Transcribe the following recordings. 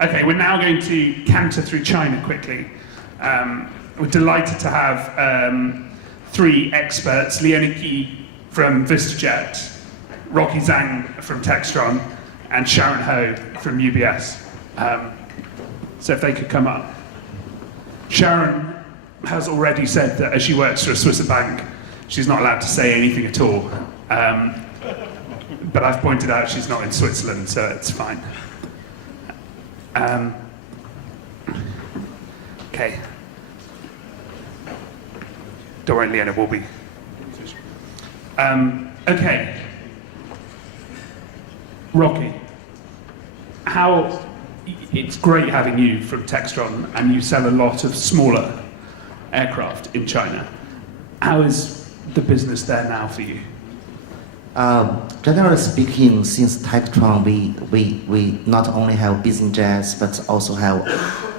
Okay, we're now going to canter through China quickly. We're delighted to have three experts, Leona Qi from Vista Jet, Zhang from Textron, and Sharon Ho from UBS. So if they could come up. Sharon has already said that as she works for a Swiss bank, she's not allowed to say anything at all. But I've pointed out she's not in Switzerland, so it's fine. Okay. Don't worry, Leona, we'll be. Okay. Rocky, it's great having you from Textron, and you sell a lot of smaller aircraft in China. How is the business there now for you? Generally speaking, since Textron, we not only have business jets, but also have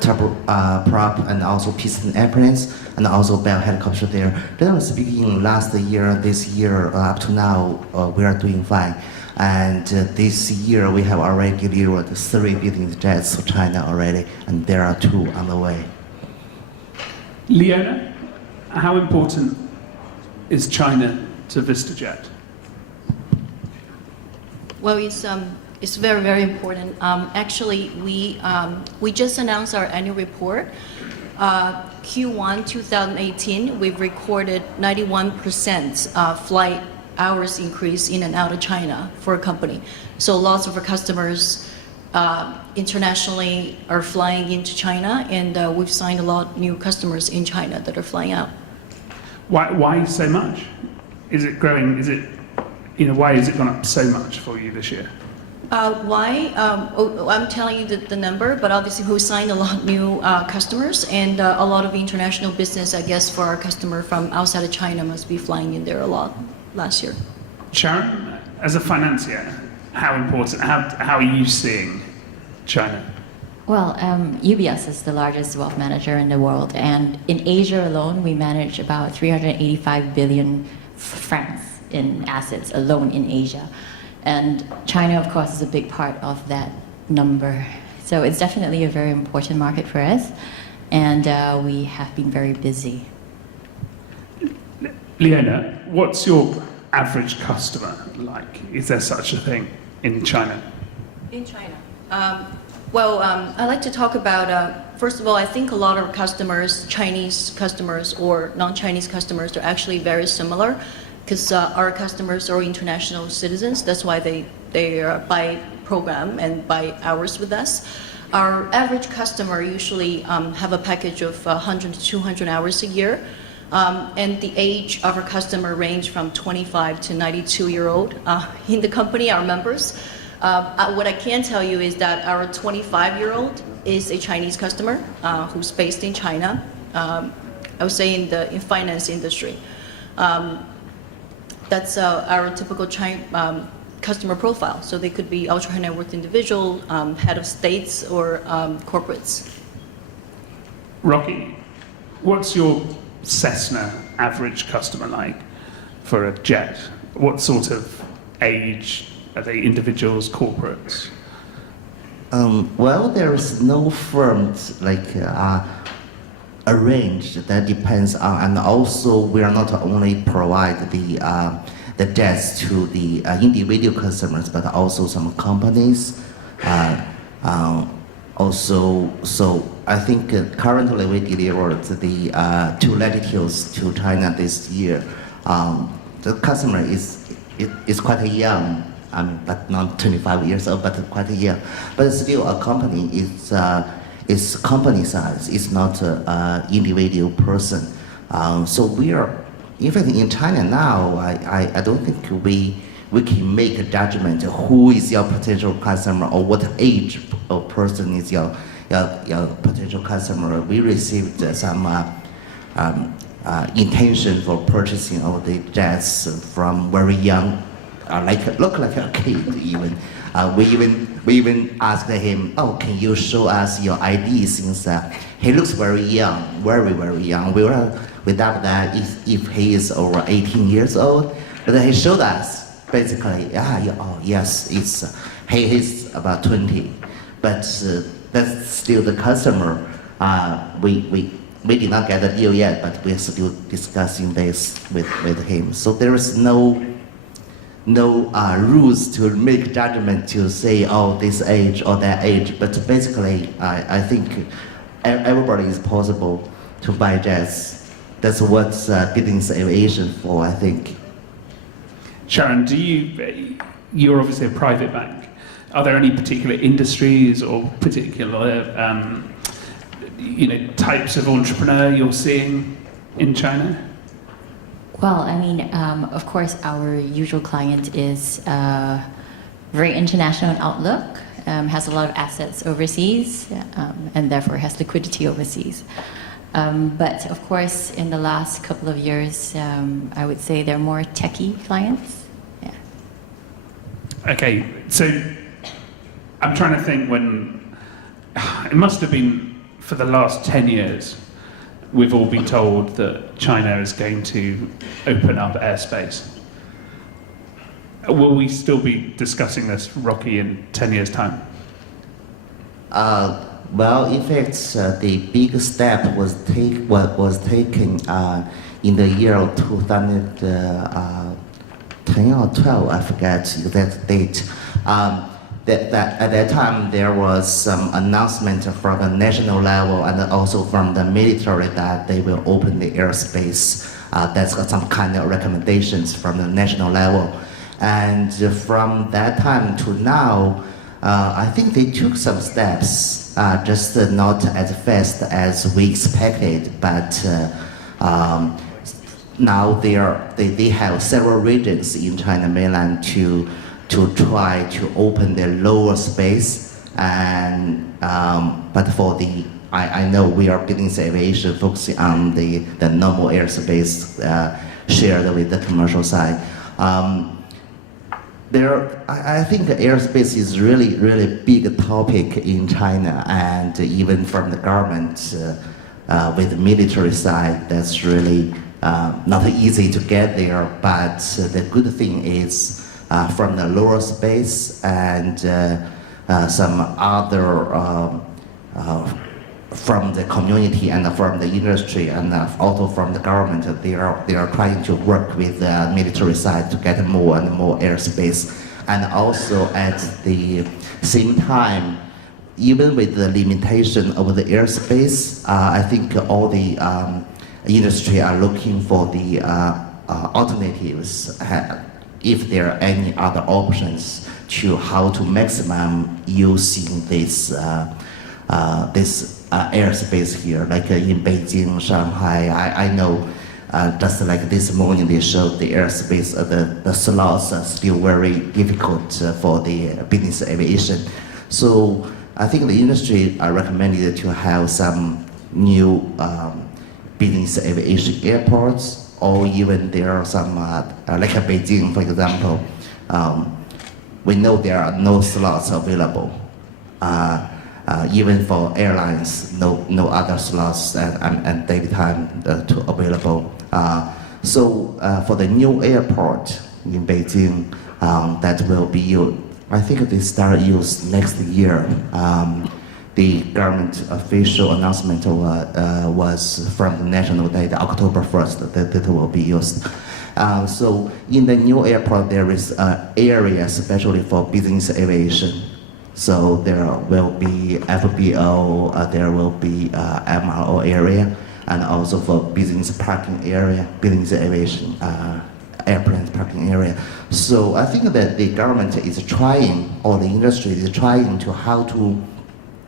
turboprop and also piston airplanes, and also Bell helicopter there. Generally speaking, last year, this year, up to now, we are doing fine. And this year, we have already delivered 3 business jets to China already, and there are 2 on the way. Leona, how important is China to Vista Jet? Well, it's very, very important. Actually, we just announced our annual report. Q1 2018, we've recorded 91% flight hours increase in and out of China for a company. So lots of our customers internationally are flying into China, and we've signed a lot of new customers in China that are flying out. Why so much? Is it growing? Why has it gone up so much for you this year? Why? I'm telling you the number, but obviously we signed a lot of new customers, and a lot of international business, I guess, for our customer from outside of China must be flying in there a lot last year. Sharon, as a financier, how important, how are you seeing China? Well, UBS is the largest wealth manager in the world, and in Asia alone, we manage about 385 billion francs in assets alone in Asia. And China, of course, is a big part of that number. So it's definitely a very important market for us, and we have been very busy. Leona, what's your average customer like? Is there such a thing in China? In China? I'd like to talk about, first of all, I think a lot of customers, Chinese customers or non-Chinese customers, are actually very similar, because our customers are international citizens. That's why they buy program and buy hours with us. Our average customer usually have a package of 100 to 200 hours a year. And the age of our customer range from 25 to 92-year-old in the company, our members. What I can tell you is that our 25-year-old is a Chinese customer who's based in China. I would say in finance industry. That's our typical customer profile. So they could be ultra high net worth individual, head of states, or corporates. Rocky, what's your Cessna average customer like for a jet? What sort of age? Are they individuals, corporates? Well, there is no firm like arranged. That depends on, and also we are not only provide the jets to the individual customers, but also some companies. Also, so I think currently we delivered the 2 Latitudes to China this year. The customer is quite young, but not 25 years old, but quite young. But still, a company is company size. It's not an individual person. So we are, even in China now, I don't think we can make a judgment who is your potential customer or what age of person is your potential customer. We received some intention for purchasing of the jets from very young, look like a kid even. We even asked him, "Oh, can you show us your ID?" Since he looks very young, very, very young. We doubt that if he is over 18 years old, but he showed us basically, yes, he is about 20, but that's still the customer. We did not get a deal yet, but we're still discussing this with him. So there is no rules to make judgment to say, oh, this age or that age. But basically, I think everybody is possible to buy jets. That's what business aviation for, I think. Sharon, you're obviously a private bank. Are there any particular industries or particular types of entrepreneur you're seeing in China? Well, I mean, of course, our usual client is very international in outlook, has a lot of assets overseas, and therefore has liquidity overseas. But of course, in the last couple of years, I would say they're more techie clients. Yeah. Okay, so I'm trying to think it must have been for the last 10 years, we've all been told that China is going to open up airspace. Will we still be discussing this, Rocky, in 10 years' time? Well, in fact, the big step was taken in the year of 2010 or 12, I forget the exact date. At that time, there was some announcement from the national level and also from the military that they will open the airspace. That's some kind of recommendations from the national level. And from that time to now, I think they took some steps, just not as fast as we expected, but now they have several regions in China mainland to try to open the lower space, and but for I know we are business aviation focusing on the normal airspace shared with the commercial side. I think airspace is really big topic in China, and even from the government with the military side, that's really not easy to get there. But the good thing is from the lower space and some other from the community and from the industry and also from the government, they are trying to work with the military side to get more and more airspace. And also at the same time, even with the limitation of the airspace, I think all the industry are looking for the alternatives, if there are any other options to how to maximum using this airspace here, like in Beijing, Shanghai. I know just like this morning they showed the airspace, the slots are still very difficult for the business aviation. So I think the industry recommended to have some new business aviation airports, or even there are some, like Beijing, for example, we know there are no slots available. Even for airlines, no other slots and daytime available. So for the new airport in Beijing, that will be used. I think they start use next year. The government official announcement was from the national data, October 1st, that it will be used. So in the new airport, there is an area especially for business aviation. So there will be FBO, there will be MRO area, and also for business parking area, business aviation, airplane parking area. So I think that the government is trying, or the industry is trying to how to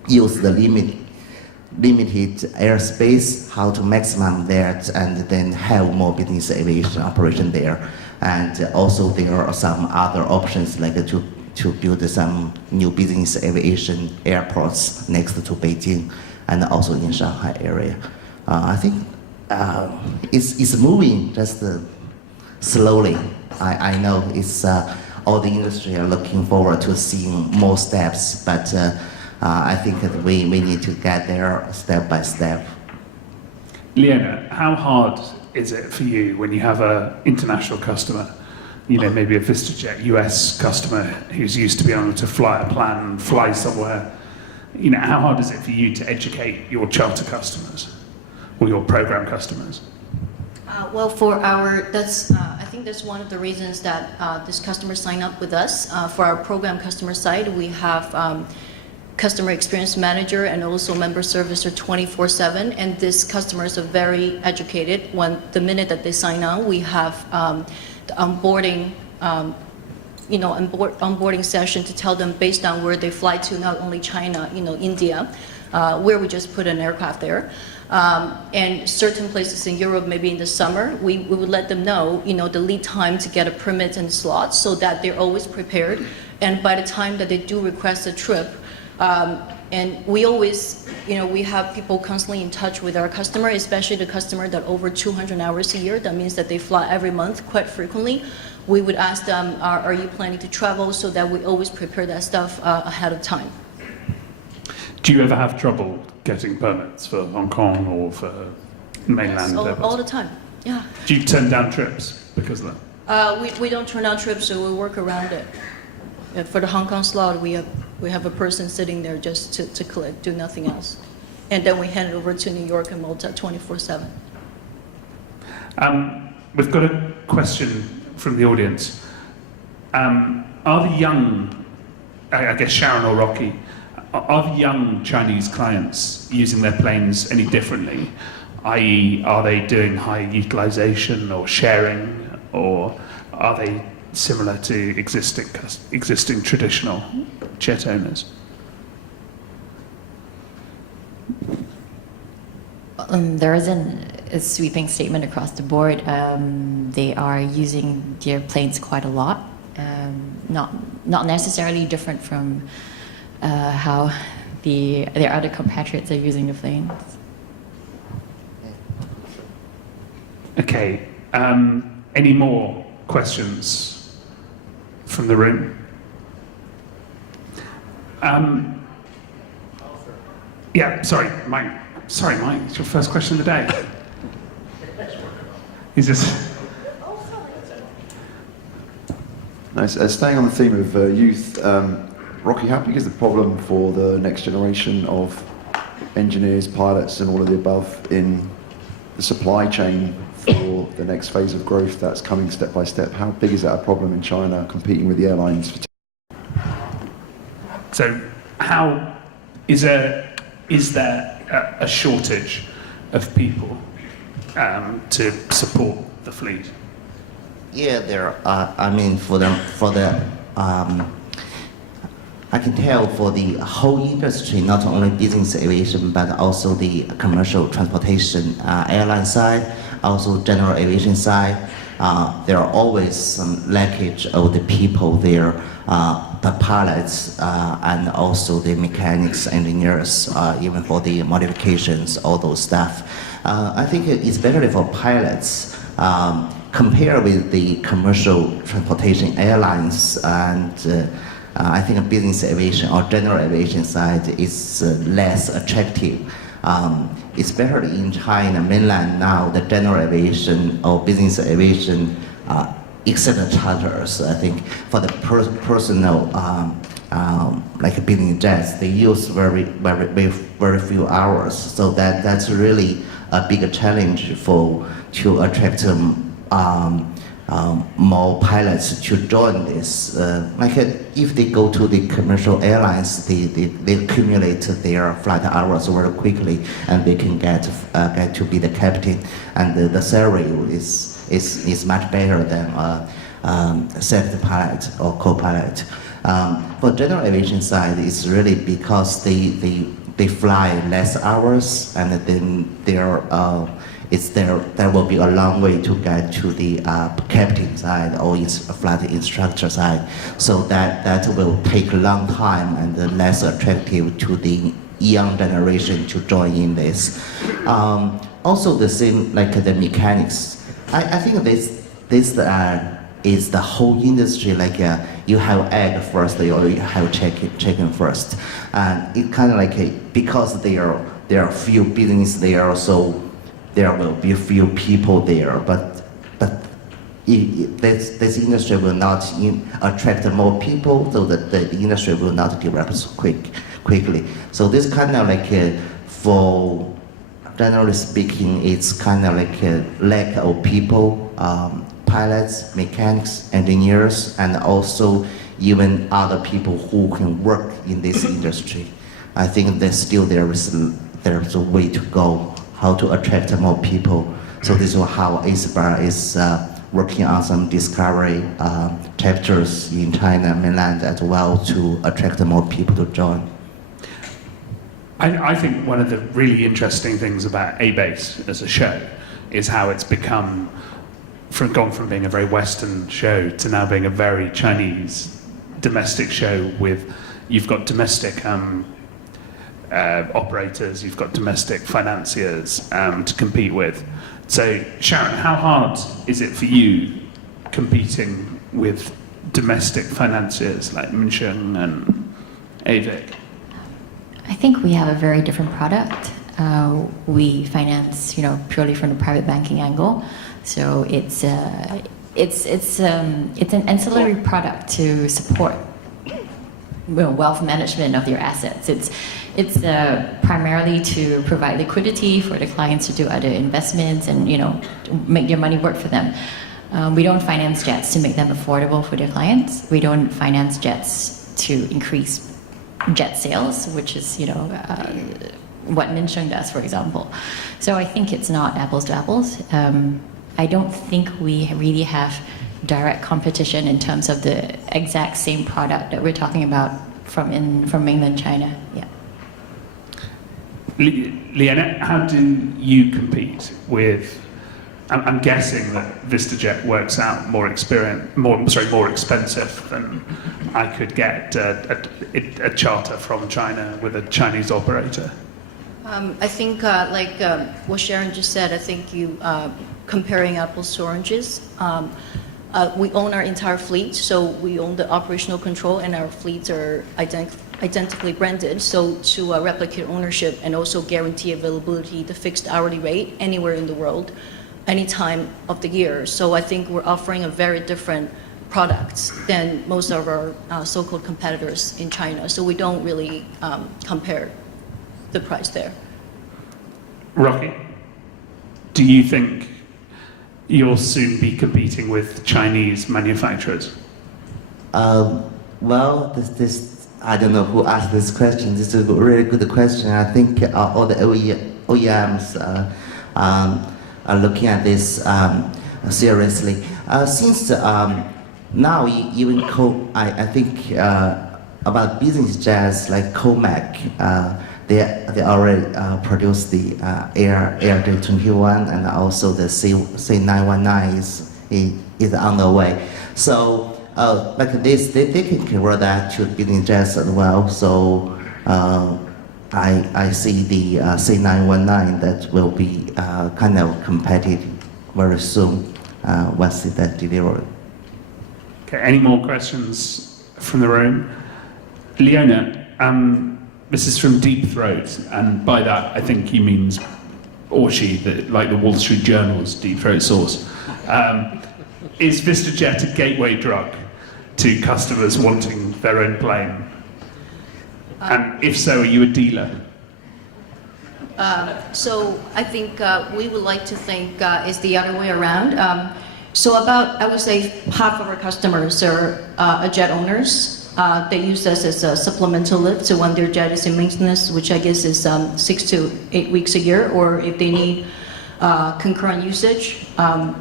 use the limited airspace, how to maximum that, and then have more business aviation operation there. And also there are some other options like to build some new business aviation airports next to Beijing and also in Shanghai area. I think it's moving just slowly. I know it's all the industry are looking forward to seeing more steps, but I think that we need to get there step by step. Leona, how hard is it for you when you have an international customer, maybe a Vista Jet US customer who's used to being able to fly a plane, fly somewhere, how hard is it for you to educate your charter customers or your program customers? Well, I think that's one of the reasons that this customer sign up with us. For our program customer side, we have customer experience manager and also member servicer 24/7, and these customers are very educated. The minute that they sign on, we have the onboarding, onboarding session to tell them based on where they fly to, not only China, India, where we just put an aircraft there. And certain places in Europe, maybe in the summer, we would let them know, the lead time to get a permit and slots so that they're always prepared. And by the time that they do request a trip, and we always, we have people constantly in touch with our customer, especially the customer that over 200 hours a year. That means that they fly every month quite frequently. We would ask them, are you planning to travel, so that we always prepare that stuff ahead of time. Do you ever have trouble getting permits for Hong Kong or for mainland? Yes, all the time, yeah. Do you turn down trips because of that? We don't turn down trips, so we work around it. For the Hong Kong slot, we have a person sitting there just to collect, do nothing else. And then we hand it over to New York and Malta 24/7. We've got a question from the audience. Are the young, I guess Sharon or Rocky, are the young Chinese clients using their planes any differently? I.e., are they doing high utilization or sharing, or are they similar to existing traditional jet owners? There isn't a sweeping statement across the board. They are using their planes quite a lot. Not necessarily different from how their other compatriots are using the planes. Okay. Any more questions from the room? Yeah, sorry, Mike. Sorry, Mike, it's your first question of the day. He's just... Nice. Staying on the theme of youth, Rocky, how big is the problem for the next generation of engineers, pilots, and all of the above in the supply chain for the next phase of growth that's coming step by step? How big is that a problem in China, competing with the airlines? So, how is there a shortage of people to support the fleet? Yeah, there are. I mean, I can tell for the whole industry, not only business aviation, but also the commercial transportation airline side, also general aviation side, there are always some lackage of the people there, the pilots and also the mechanics, engineers, even for the modifications, all those stuff. I think it's better for pilots compare with the commercial transportation airlines, and I think a business aviation or general aviation side is less attractive. It's better in China mainland now, the general aviation or business aviation, except the charters. I think for the personal, like business jets, they use very few hours. So that's really a big challenge to attract more pilots to join this. If they go to the commercial airlines, they accumulate their flight hours very quickly, and they can get to be the captain, and the salary is much better than a second pilot or co-pilot. For general aviation side, it's really because they fly less hours, and then there will be a long way to get to the captain side or flight instructor side. So that will take a long time and less attractive to the young generation to join in this. Also the same like the mechanics. I think this is the whole industry, like you have egg first or you have chicken first. And it kind of like, because there are few business there, so there will be a few people there, but this industry will not attract more people, so that the industry will not develop so quickly. So this kind of like for generally speaking, it's kind of like a lack of people, pilots, mechanics, engineers, and also even other people who can work in this industry. I think that still there's a way to go, how to attract more people. So this is how ASBAR is working on some discovery chapters in China mainland as well to attract more people to join. I think one of the really interesting things about A-Base as a show is how it's gone from being a very Western show to now being a very Chinese domestic show with, you've got domestic operators, you've got domestic financiers to compete with. So Sharon, how hard is it for you competing with domestic financiers like Minsheng and AVIC? I think we have a very different product. We finance, purely from the private banking angle. So it's an ancillary product to support wealth management of your assets. It's primarily to provide liquidity for the clients to do other investments and make their money work for them. We don't finance jets to make them affordable for their clients. We don't finance jets to increase jet sales, which is what Minsheng does, for example. So I think it's not apples to apples. I don't think we really have direct competition in terms of the exact same product that we're talking about from mainland China. Yeah. Leona, how do you compete with? I'm guessing that Vista Jet works out more expensive than I could get a charter from China with a Chinese operator. I think, what Sharon just said, I think you comparing apples to oranges. We own our entire fleet, so we own the operational control, and our fleets are identically branded. So to replicate ownership and also guarantee availability, the fixed hourly rate anywhere in the world, any time of the year. So I think we're offering a very different product than most of our so-called competitors in China. So we don't really compare the price there. Rocky, do you think you'll soon be competing with Chinese manufacturers? Well, this I don't know who asked this question. This is a really good question. I think all the OEMs are looking at this seriously. Since now, even I think about business jets like Comac, they already produce the Air 21, and also the C919 is on the way. So like this, they can convert that to business jets as well. So I see the C919 that will be kind of competitive very soon once that delivered. Okay, any more questions from the room? Leona, this is from Deep Throat, and by that I think he means, or she, like the Wall Street Journal's Deep Throat source. Is Vista Jet a gateway drug to customers wanting their own plane? And if so, are you a dealer? So I think we would like to think it's the other way around. So about, I would say, half of our customers are jet owners. They use us as a supplemental lift, so when their jet is in maintenance, which I guess is 6 to 8 weeks a year, or if they need concurrent usage on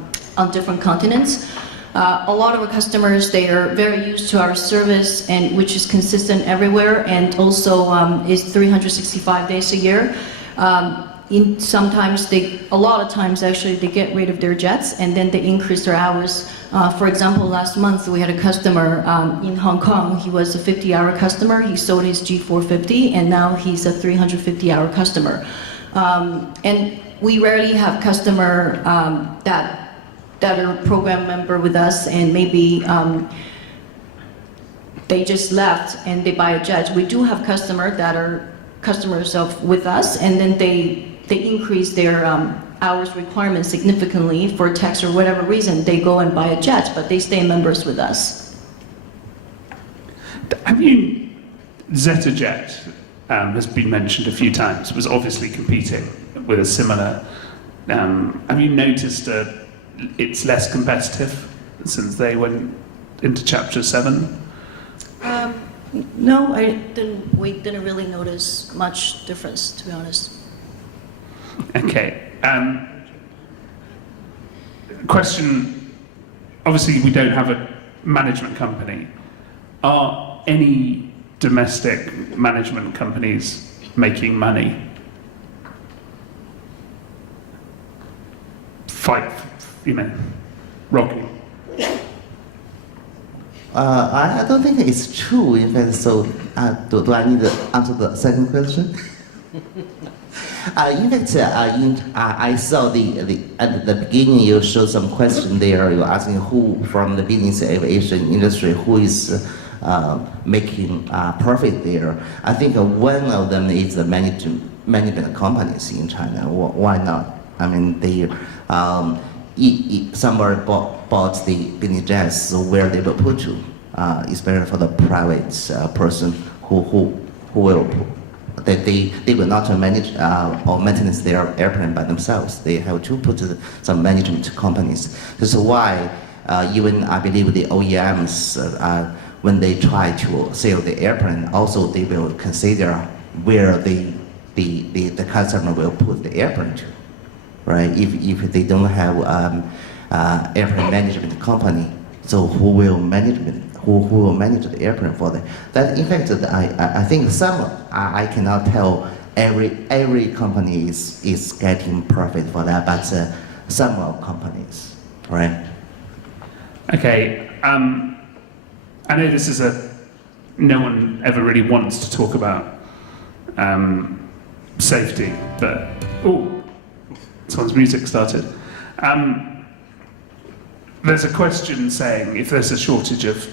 different continents. A lot of our customers, they are very used to our service, and which is consistent everywhere, and also is 365 days a year. Sometimes a lot of times actually, they get rid of their jets and then they increase their hours. For example, last month we had a customer in Hong Kong. He was a 50-hour customer. He sold his G450, and now he's a 350-hour customer. And we rarely have customer that are program member with us, and maybe they just left and they buy a jet. We do have customers that are customers with us, and then they increase their hours requirement significantly for tax or whatever reason. They go and buy a jet, but they stay members with us. Have you, ZetaJet has been mentioned a few times, was obviously competing with a similar. Have you noticed it's less competitive since they went into Chapter 7? No, we didn't really notice much difference, to be honest. Okay. Question, obviously we don't have a management company. Are any domestic management companies making money? Rocky. I don't think it's true. In fact, so do I need to answer the second question? In fact, I saw at the beginning you showed some question there. You're asking who from the business aviation industry who is making profit there. I think one of them is the management companies in China. Why not? I mean, they somebody bought the business jets, so where they will put you, especially for the private person who will. They will not manage or maintenance their airplane by themselves. They have to put some management companies. This is why even I believe the OEMs, when they try to sell the airplane, also they will consider where the customer will put the airplane to, right? If they don't have airplane management company, so who will manage the airplane for them? That in fact, I think some, I cannot tell every company is getting profit for that, but some of companies, right? Okay. I know this is no one ever really wants to talk about safety, but someone's music started. There's a question saying if there's a shortage of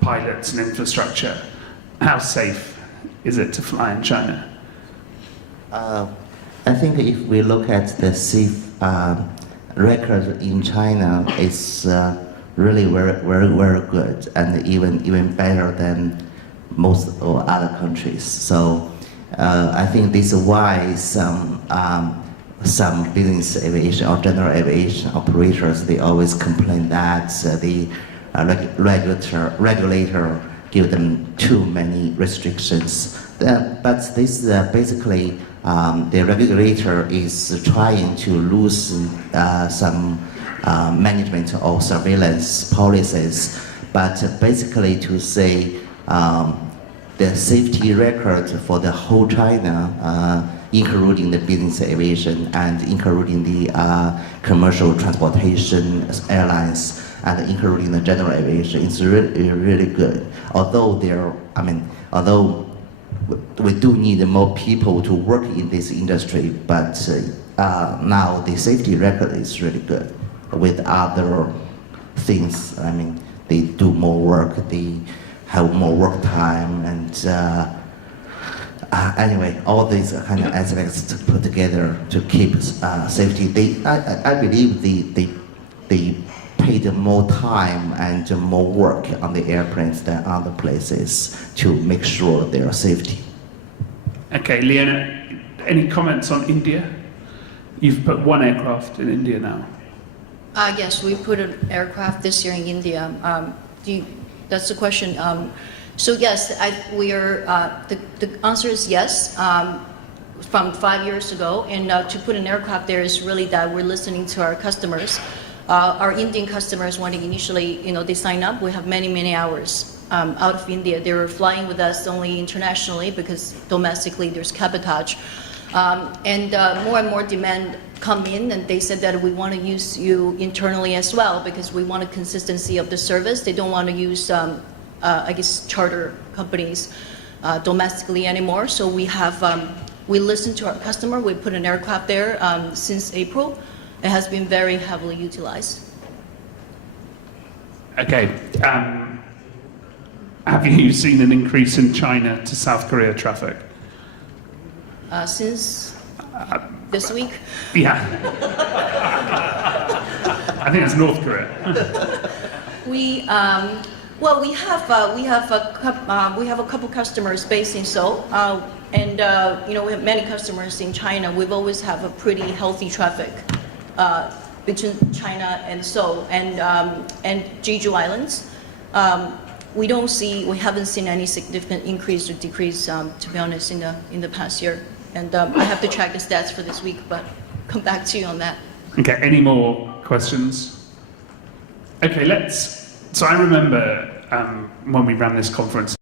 pilots and infrastructure, how safe is it to fly in China? I think if we look at the safe record in China, it's really very good, and even better than most of other countries. So I think this is why some business aviation or general aviation operators, they always complain that the regulator give them too many restrictions. But this basically the regulator is trying to loosen some management or surveillance policies, but basically to say the safety record for the whole China, including the business aviation and including the commercial transportation airlines and including the general aviation, is really good. Although we do need more people to work in this industry, but now the safety record is really good. With other things, I mean, they do more work, they have more work time, and anyway, all these kind of aspects to put together to keep safety. I believe they paid more time and more work on the airplanes than other places to make sure their safety. Okay, Leona, any comments on India? You've put one aircraft in India now. Yes, we put an aircraft this year in India. That's the question. So yes, we are. The answer is yes. From 5 years ago, and to put an aircraft there is really that we're listening to our customers. Our Indian customers, when initially, they sign up, we have many hours out of India. They were flying with us only internationally because domestically there's cabotage. And more demand come in, and they said that we want to use you internally as well because we want a consistency of the service. They don't want to use, charter companies domestically anymore. So we listen to our customer. We put an aircraft there since April. It has been very heavily utilized. Okay. Have you seen an increase in China to South Korea traffic? Since this week? Yeah. I think it's North Korea. Well, we have a couple customers based in Seoul, and we have many customers in China. We've always have a pretty healthy traffic between China and Seoul and Jeju Islands. We haven't seen any significant increase or decrease, to be honest, in the past year. And I have to check the stats for this week, but come back to you on that. Okay, any more questions? Okay, so I remember when we ran this conference,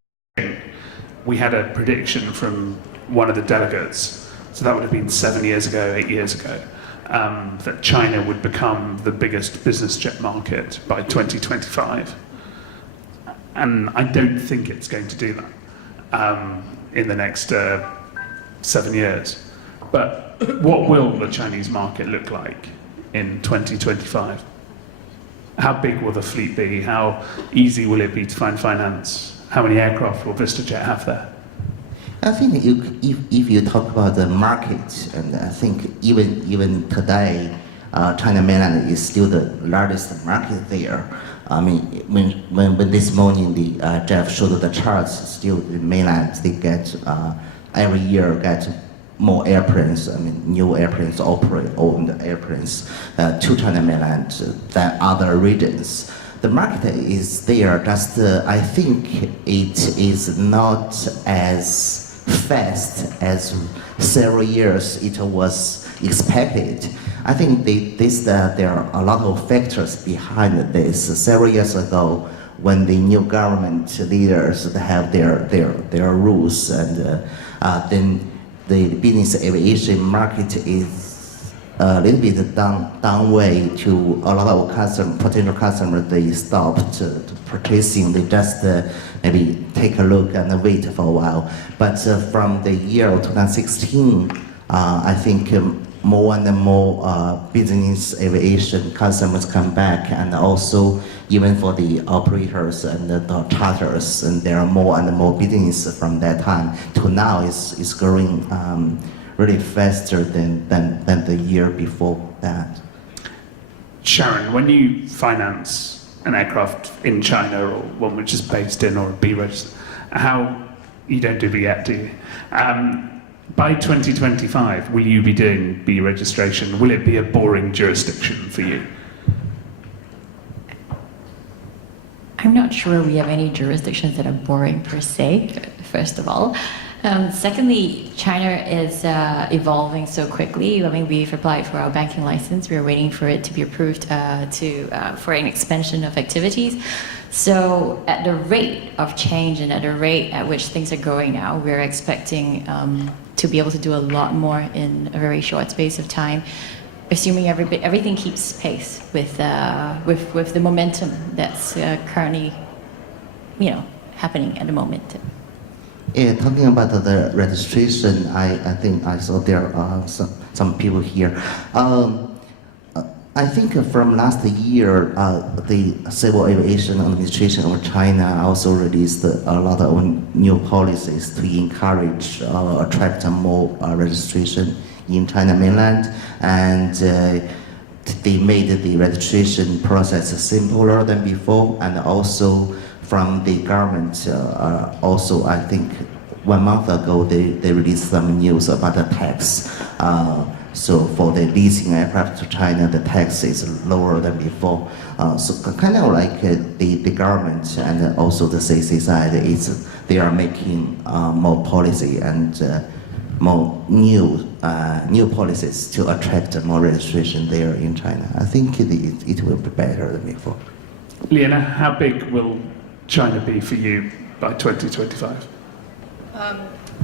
we had a prediction from one of the delegates, so that would have been 7 years ago, 8 years ago, that China would become the biggest business jet market by 2025. And I don't think it's going to do that in the next 7 years. But what will the Chinese market look like in 2025? How big will the fleet be? How easy will it be to find finance? How many aircraft will Vista Jet have there? I think if you talk about the market, and I think even today, China mainland is still the largest market there. I mean, when this morning Jeff showed the charts, still the mainland they get every year get more airplanes. I mean, new airplanes operate owned airplanes to China mainland than other regions. The market is there. Just I think it is not as fast as several years it was expected. I think there are a lot of factors behind this. Several years ago, when the new government leaders have their rules, and then the business aviation market is a little bit downway to a lot of potential customers. They stopped purchasing. They just maybe take a look and wait for a while. But from the year of 2016, I think more and more business aviation customers come back, and also even for the operators and the charters, and there are more and more business from that time to now is growing really faster than the year before that. Sharon, when you finance an aircraft in China or one which is based in or a B register, you don't do it yet, do you? By 2025, will you be doing B registration? Will it be a boring jurisdiction for you? I'm not sure we have any jurisdictions that are boring per se, first of all. Secondly, China is evolving so quickly. I mean, we've applied for our banking license. We're waiting for it to be approved for an expansion of activities. So at the rate of change and at the rate at which things are going now, we're expecting to be able to do a lot more in a very short space of time, assuming everything keeps pace with the momentum that's currently, happening at the moment. Yeah, talking about the registration, I think I saw there are some people here. I think from last year, the Civil Aviation Administration of China also released a lot of new policies to encourage attract more registration in China mainland, and they made the registration process simpler than before, and also from the government, also I think 1 month ago they released some news about the tax. So for the leasing aircraft to China, the tax is lower than before. So kind of like the government and also the CJI side, they are making more policy and more new policies to attract more registration there in China. I think it will be better than before. Leona, how big will China be for you by 2025?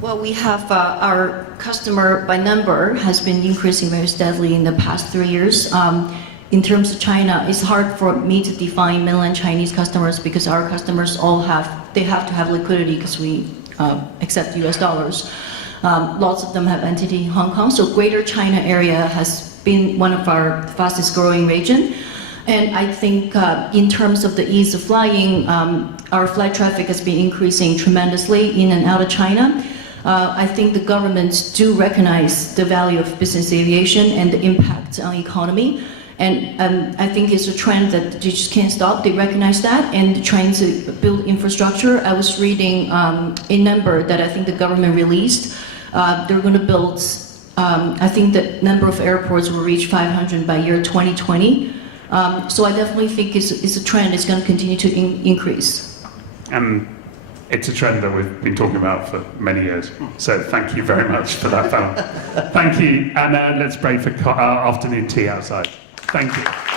Well, we have our customer by number has been increasing very steadily in the past 3 years. In terms of China, it's hard for me to define mainland Chinese customers because our customers have to have liquidity because we accept US dollars. Lots of them have entity in Hong Kong, so Greater China area has been one of our fastest growing region. And I think in terms of the ease of flying, our flight traffic has been increasing tremendously in and out of China. I think the governments do recognize the value of business aviation and the impact on the economy. And I think it's a trend that they just can't stop. They recognize that and they're trying to build infrastructure. I was reading a number that I think the government released. They're going to build, I think the number of airports will reach 500 by year 2020. So I definitely think it's a trend. It's going to continue to increase. It's a trend that we've been talking about for many years. So thank you very much for that, panel. Thank you, and let's break for afternoon tea outside. Thank you.